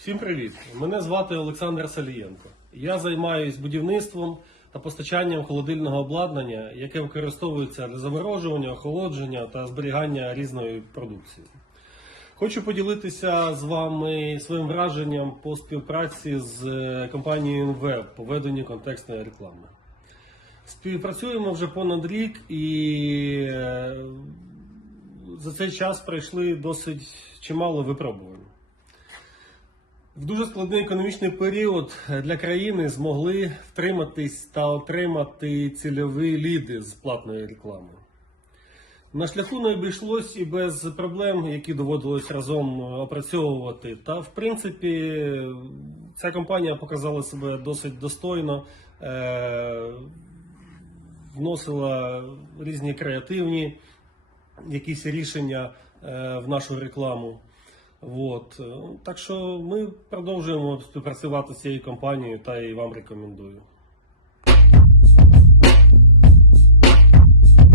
Всім привіт! Мене звати Олександр Салієнко. Я займаюся будівництвом та постачанням холодильного обладнання, яке використовується для заморожування, охолодження та зберігання різної продукції. Хочу поділитися з вами своїм враженням по співпраці з е, компанією МВ по веденню контекстної реклами. Співпрацюємо вже понад рік і е, за цей час пройшли досить чимало випробувань. В дуже складний економічний період для країни змогли втриматись та отримати цільові ліди з платної реклами. На шляху не обійшлось і без проблем, які доводилось разом опрацьовувати. Та в принципі ця компанія показала себе досить достойно, е- вносила різні креативні якісь рішення е- в нашу рекламу. От. Так що ми продовжуємо співпрацювати з цією компанією та і вам рекомендую.